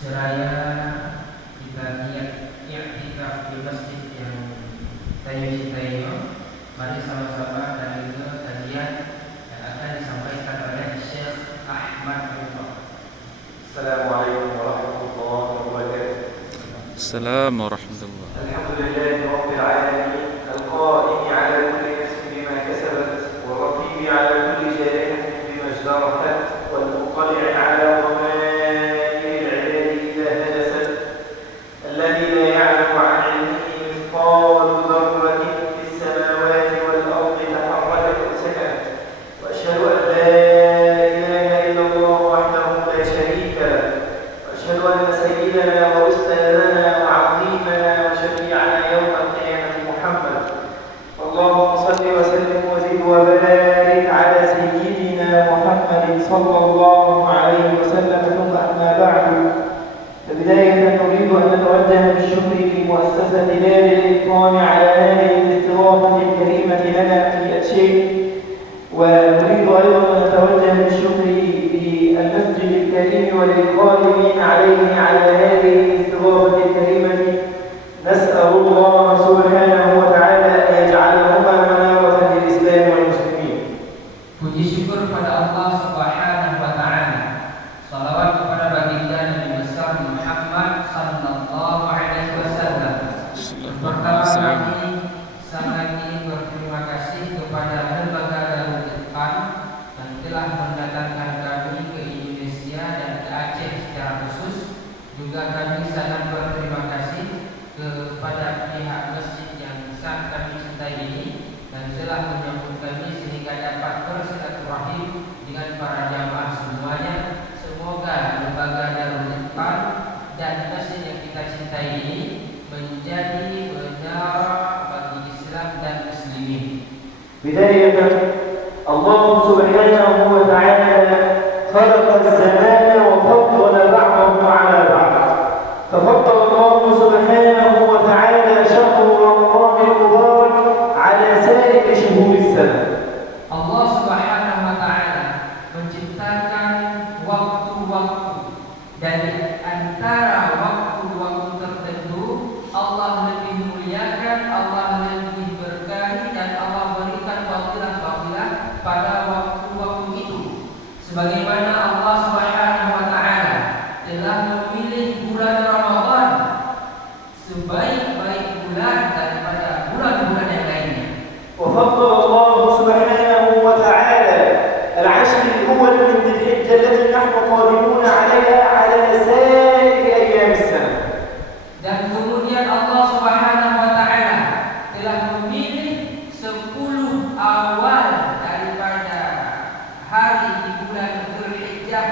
seraya kita niat i'tikaf di masjid yang kita cintainya, mari sama-sama dan juga kajian yang akan disampaikan oleh Syekh Ahmad Rifah. Assalamualaikum warahmatullahi wabarakatuh. Assalamualaikum warahmatullahi wabarakatuh. Alhamdulillahi rabbil alamin, al-qa'imi 'ala kulli nafsin bima kasabat, wa raqibi 'ala kulli jarihatin bima ijtarahat, wal muqalli'i 'ala dhamaa'ir al-'ibadi idha hadasat, alladhi la ya'lamu 'an 'ilmihi mithqala dharratin fis samawati wal ardi taharrakat wa sakanat, wa ashhadu an la ilaha illa Allah wahdahu la sharika lahu, wa ashhadu anna sayyidana wa ustadana اللهم صل وسلم وزد وبارك على سيدنا محمد صلى الله عليه وسلم. ثم أما بعد، فبداية نريد أن نتوجه بالشكر لمؤسسة دار الإكرام على هذه الاستضافة الكريمة لنا في الشيء، ونريد أيضا أن نتوجه بالشكر للمسجد الكريم وللقائمين عليه على هذه الاستضافة الكريمة. نسأل الله سبحانه وتعالى أن يجعلهما منارة للإسلام والمسلمين. Puji syukur pada Allah Subhanahu wa taala. Salawat kepada baginda Nabi besar Muhammad sallallahu alaihi wasallam. Pertama kali sangat ingin berterima kasih kepada lembaga Darul Itqan yang telah mendatangkan kami ke Indonesia dan ke Aceh secara khusus. Juga kami sangat berterima kasih kepada pihak masjid yang sangat kami cintai ini dan telah menyambut kami sehingga dapat bersilaturahim dengan para jamaah semuanya. Semoga lembaga Darul Itqan dan masjid yang kita cintai ini menjadi menara bagi Islam dan muslimin. بداية الله سبحانه وتعالى خلق الزمان وفضل بعضه على بعض، ففضل الله سبحانه وتعالى شهر رمضان المبارك على سائر شهور السنة. Allah Subhanahu wa taala menciptakan waktu-waktu dan di antara waktu-waktu tertentu Allah lebih muliakan, Allah lebih berkahi dan Allah berikan fadilah-fadilah pada waktu-waktu itu. Sebagaimana Allah Subhanahu wa taala telah memilih bulan Ramadan sebaik-baik bulan daripada bulan-bulan yang lainnya. وفضل الله سبحانه وتعالى العشر الأول من ذي الحجة التي نحن قادمون عليها على سائر أيام السنة. Dan kemudian Allah Subhanahu wa taala telah memilih 10 awal daripada hari di bulan Dzulhijjah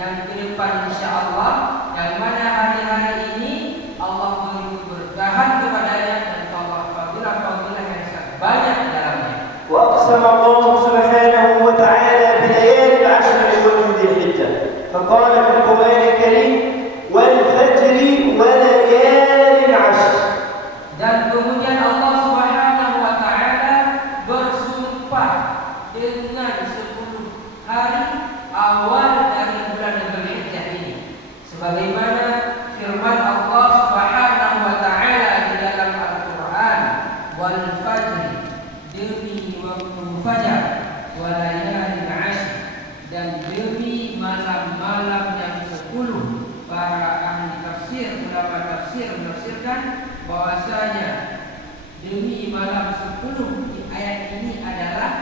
yang ke depan insyaallah, yang mana hari-hari ini Allah beri keberkahan kepadanya dan fadilah-fadilah yang sangat banyak di dalamnya. وأقسم الله سبحانه وتعالى بليالي العشر الأول من ذي الحجة، فقال في القرآن الكريم: والفجر وليال العشر. Dan kemudian Allah Subhanahu wa taala bersumpah dengan 10 hari awal dari bulan Dzulhijjah ini. Sebagaimana firman Allah Subhanahu wa taala di dalam Al-Qur'an, wal fajri, demi waktu fajar, wa layalin 'ashr, dan demi malam-malam yang 10. Para ahli tafsir, ulama tafsir menafsirkan bahwasanya demi malam 10 di ayat ini adalah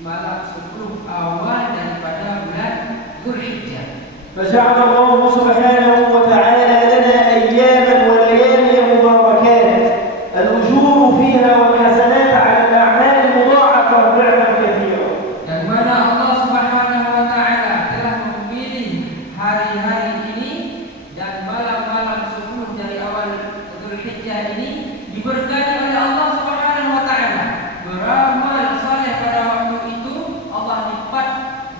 malam 10 awal daripada bulan Dzulhijjah. فجعل الله سبحانه وتعالى لنا أياما وليالي مباركات، الأجور فيها والحسنات على الأعمال مضاعفة ضعفا كثيرا. Yang mana Allah Subhanahu wa taala telah memilih hari-hari ini dan malam-malam 10 dari awal Dzulhijjah ini diberkahi oleh Allah Subhanahu wa taala. Beramal saleh pada waktu itu Allah lipat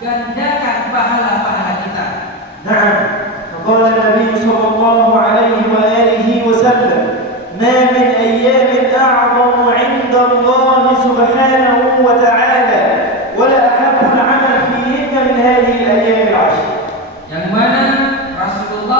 gandakan pahala-pahala kita. نعم، فقال النبي صلى الله عليه وآله وسلم: ما من أيام أعظم عند الله سبحانه وتعالى ولا أحب العمل فيهن من هذه الأيام العشر. Yang mana Rasulullah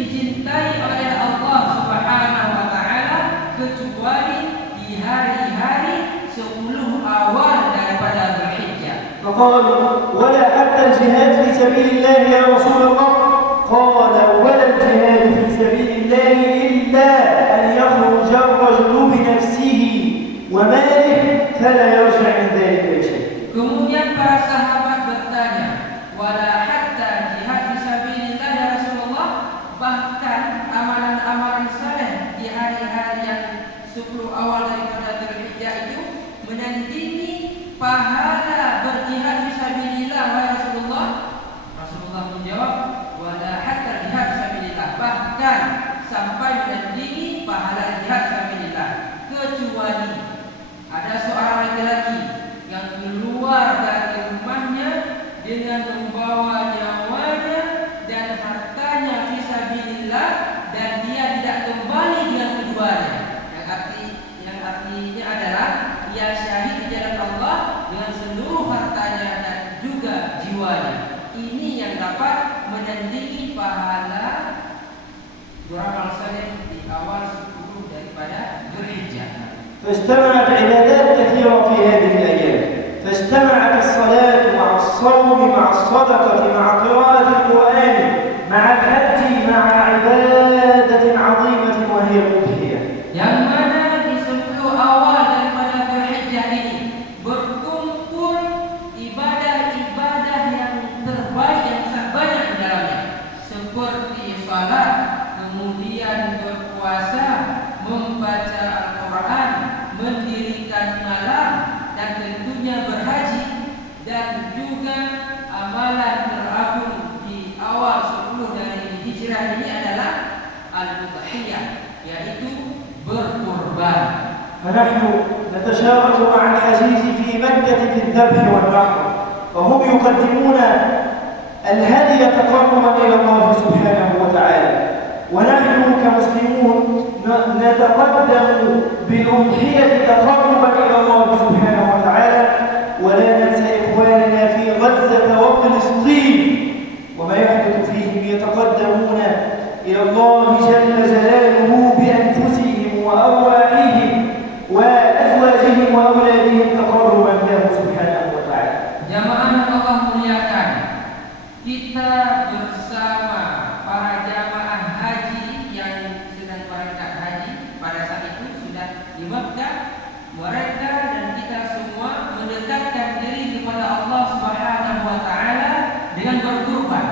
dicintai oleh Allah Subhanahu wa taala kecuali di hari-hari 10 awal daripada Dzulhijjah. فقالوا ولا حتى الجهاد في سبيل الله يا رسول الله؟ قال ولا الجهاد في سبيل الله إلا أن يخرج الرجل بنفسه وماله فلا يرجع من ذلك بشيء. Kemudian para sahabat bertanya, wala hatta jihad fi sabilillah ya Rasulullah, bahkan amalan-amalan saleh di hari-hari yang 10 awal daripada Dzulhijjah itu menandingi pahala berjihad fi sabilillah ya Rasulullah? Rasulullah menjawab, wala hatta jihad fi sabilillah, bahkan sampai menandingi pahala jihad fi sabilillah, kecuali ada seorang laki-laki yang keluar dari rumahnya dengan membawa nyawanya dan hartanya fisabilillah dan dia tidak kembali dengan keduanya. Yang artinya adalah ia syahid di jalan Allah dengan seluruh hartanya dan juga jiwanya. Ini yang dapat menandingi pahala beramal saleh di awal 10 daripada Dzulhijjah. فاجتمعت عبادات كثيرة في هذه الأيام، فاجتمعت الصلاة مع الصوم مع الصدقة مع قراءة القرآن مع الحج مع عبادة عظيمة وهي الأضحية. Yang mana di 10 awal daripada Dzulhijjah ini berkumpul ibadah-ibadah yang terbaik yang terbanyak di dalamnya, seperti salat, kemudian berpuasa, membaca Al-Quran, mendirikan malam, dan tentunya berhaji, dan juga amalan teragung di awal 10 dari hijrah ini adalah al-udhiyah, yaitu berkurban. فنحن نتشارك مع الحجيج في مكة في الذبح والنحر، وهم يقدمون الهدي تقربا إلى الله سبحانه وتعالى، ونحن كمسلمون نتقدم بالأضحية تقربا إلى الله سبحانه وتعالى. ولا ننسى إخواننا في غزة وفلسطين وما يحدث فيهم، يتقدمون إلى الله جل جلاله بأنفسهم وأرواحهم وأزواجهم وأولادهم تقربا له سبحانه وتعالى. Jamaah yang Allah muliakan, kita bersama para jamaah haji yang sedang berangkat haji pada saat itu sudah di Makkah, mereka dan kita semua mendekatkan diri kepada Allah Subhanahu wa taala dengan berkurban.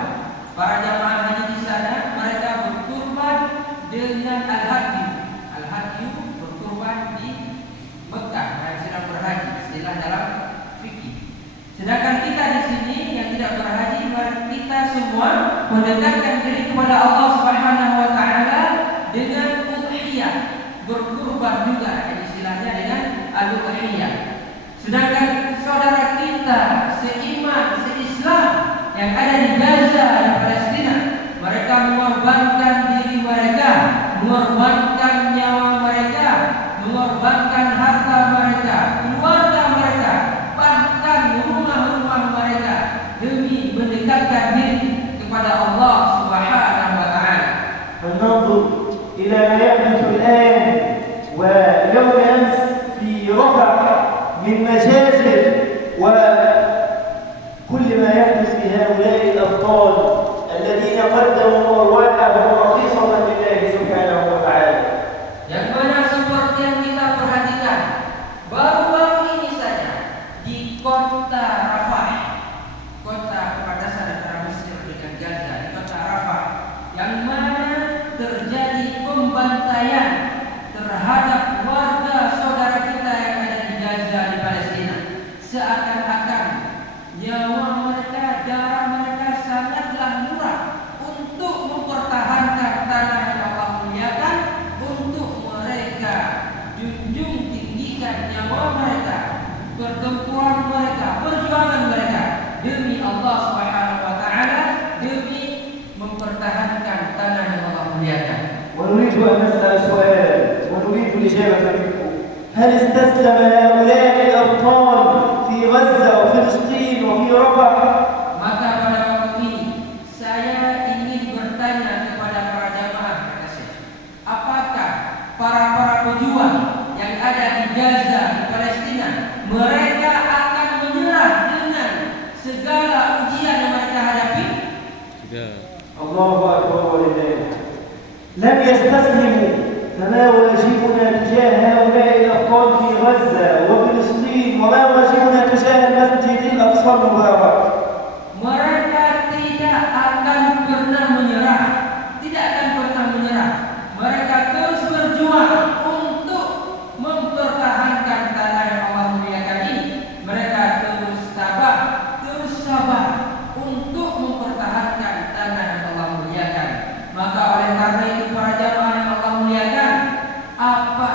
Para jamaah haji di sana mereka berkurban dengan al-hadyu. Al-hadyu berkurban di Mekah yang sedang berhaji, istilah dalam fikih. Sedangkan kita di sini yang tidak berhaji, kita semua mendekatkan diri kepada Allah Subhanahu wa taala dengan udhiyah, berkurban juga, istilahnya dengan al-udhiyah. Sedangkan saudara kita seiman, seislam yang ada di Gaza di Palestina, mereka mengorbankan diri mereka, mengorbankan nyawa mereka, mengorbankan harta mereka, keluarga mereka, bahkan rumah-rumah mereka demi mendekatkan diri kepada Allah Subhanahu wa taala. فلننظر إلى ما يحدث الآن ويوم أمس في رفح من مجازر وكل ما يحدث في هؤلاء الأبطال الذين قدموا أرواحهم رخيصة لله سبحانه وتعالى. Yang mana seperti yang kita perhatikan baru-baru ini saja di kota Rafah, kota perbatasan antara Mesir dengan Gaza, di kota Rafah, yang mana terjadi pembantaian terhadap warga saudara kita yang ada di Gaza di Palestina, seakan-akan nyawa mereka, darah mereka sangatlah murah untuk mempertahankan tanah yang Allah muliakan, untuk mereka junjung tinggikan nyawa mereka, pertempuran mereka, perjuangan mereka demi Allah Subhanahu wa taala, demi mempertahankan tanah yang Allah muliakan. ونريد أن نسأل سؤالا ونريد الإجابة منكم: هل استسلم هؤلاء الأبطال في غزة وفلسطين وفي رفح؟ Maka pada waktu ini saya ingin bertanya kepada para mereka akan menyerah dengan segala ujian yang mereka hadapi? Tidak. الله أكبر ولله. لم يستسلموا. فما واجبنا تجاه هؤلاء الأبطال في غزة وفلسطين وما واجبنا تجاه المسجد الأقصى المبارك. Mereka tidak akan pernah menyerah, tidak akan pernah menyerah. Mereka terus berjuang untuk mempertahankan tanah yang Allah muliakan ini. Mereka terus sabar untuk mempertahankan tanah yang Allah muliakan. Maka oleh karena itu para jamaah yang Allah muliakan, apa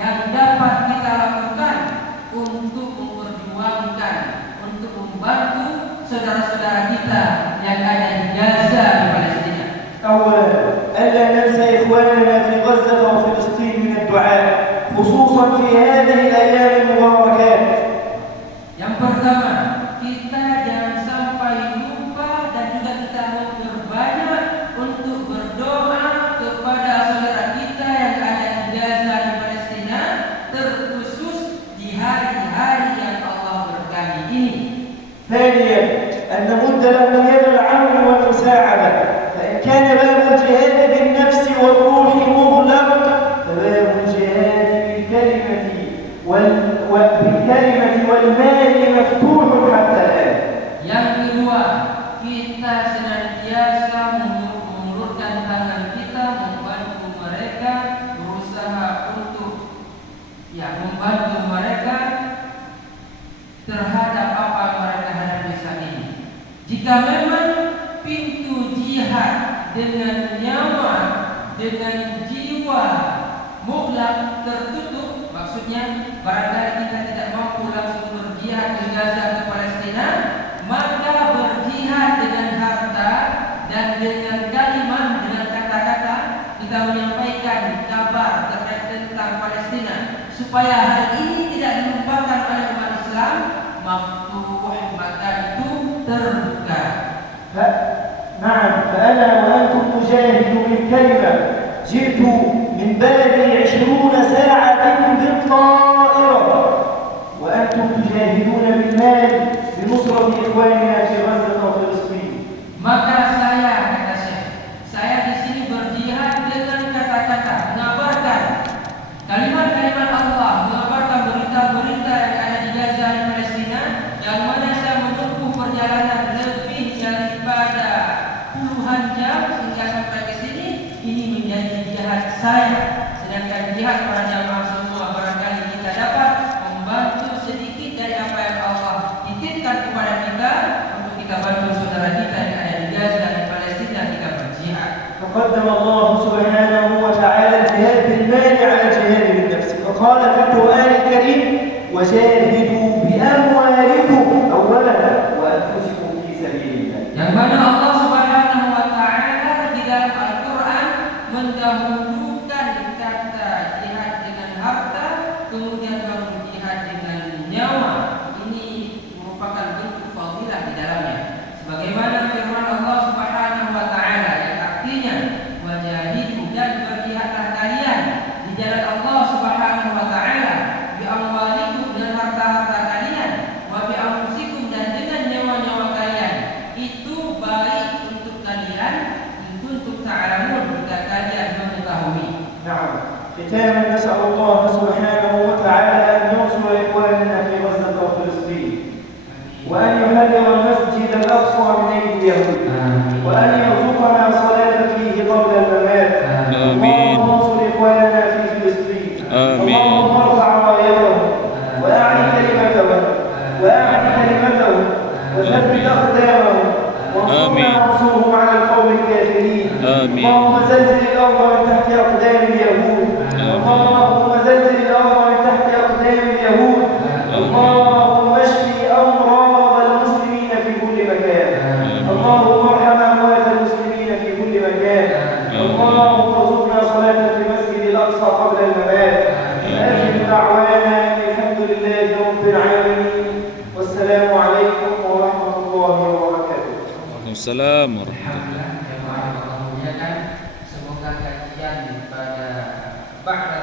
yang dapat kita lakukan untuk memperjuangkan, untuk membantu saudara-saudara kita yang ada di Gaza di Palestina? أولا ألا ننسى إخواننا في غزة وفلسطين من الدعاء خصوصا في هذه الأيام المباركات. Yang pertama, kita jangan sampai lupa dan juga kita memperbanyak untuk berdoa kepada saudara kita yang ada di Gaza di Palestina, terkhusus di hari-hari yang Allah berkahi ini. ثانيا أن نمد لهم يد العون والمساعدة، فإن كان باب الجهاد بالنفس والروح مغلق فباب الجهاد بالكلمة والمال مفتوح حتى الآن. Yang kedua, kita senantiasa mengulurkan tangan kita membantu mereka, berusaha untuk membantu mereka terhadap apa yang mereka hadapi saat ini. Jika memang pintu jihad dengan nyawa, dengan jiwa mutlak tertutup, maksudnya barangkali kita tidak mampu langsung berjihad di Gaza ke Palestina, maka berjihad dengan harta dan dengan kalimat, dengan kata-kata kita menyampaikan kabar terkait tentang Palestina supaya hal ini tidak dilupakan oleh umat Islam, maka itu terbuka. نعم، فأنا وأنتم تجاهدوا بالكلمة. جئت من بلدي 20 ساعة بالطائرة وأنتم تجاهدون بالمال لنصرة إخواننا في غزة وفلسطين. Maka kata saya di sini berjihad dengan kata-kata, mengabarkan kalimat-kalimat Allah, mengabarkan berita-berita yang ada di Gaza di Palestina, yang mana saya menempuh perjalanan lebih daripada puluhan jam hingga sampai ke sini. Ini menjadi jihad saya. Sedangkan jihad para jamaah semua, barangkali kita dapat membantu sedikit dari apa yang Allah titipkan kepada kita untuk kita bantu saudara kita yang ada di Gaza dan Palestina kita berjihad. فقدم الله سبحانه وتعالى الجهاد بالمال على الجهاد بالنفس، فقال في القرآن الكريم: وجاهدوا بأموالكم أولا وأنفسكم في سبيل الله. Yang mana Allah Subhanahu wa taala di dalam Al-Qur'an mendahulukan kata jihad dengan harta, kemudian baru jihad dengan nyawa. Ini merupakan bentuk fadilah di dalamnya. Sebagaimana firman Allah Subhanahu wa taala yang artinya wajahidu, dan berjihadlah kalian di jalan Allah Subhanahu wa taala bi amwalikum, dengan harta-harta kalian, wa bi anfusikum, dan dengan nyawa-nyawa kalian. Itu baik untuk kalian, untuk ta'lamun, jika kalian mengetahui. نعم. ختاما نسأل الله سبحانه وتعالى أن ينصر إخواننا في غزة وفلسطين، وأن يحرر المسجد الأقصى من أيدي اليهود، وأن يرزقنا صلاة فيه قبل الممات. آمين. اللهم انصر إخواننا في فلسطين. آمين. اللهم ارفع رايتهم وأعلي كلمتهم وثبت أقدامهم وانصرنا وانصرهم على القوم الكافرين. آمين. اللهم زلزل الأرض من تحت أقدام اليهود. اللهم زلزل الأرض من تحت أقدام اليهود. اللهم اشف أمراض المسلمين في كل مكان. اللهم ارحم أموات المسلمين في كل مكان. اللهم ارزقنا صلاة في المسجد الأقصى قبل الممات. آخر دعوانا الحمد لله رب العالمين، والسلام عليكم ورحمة الله وبركاته. Waalaikumsalam warahmatullahi Semoga kajian pada ba'da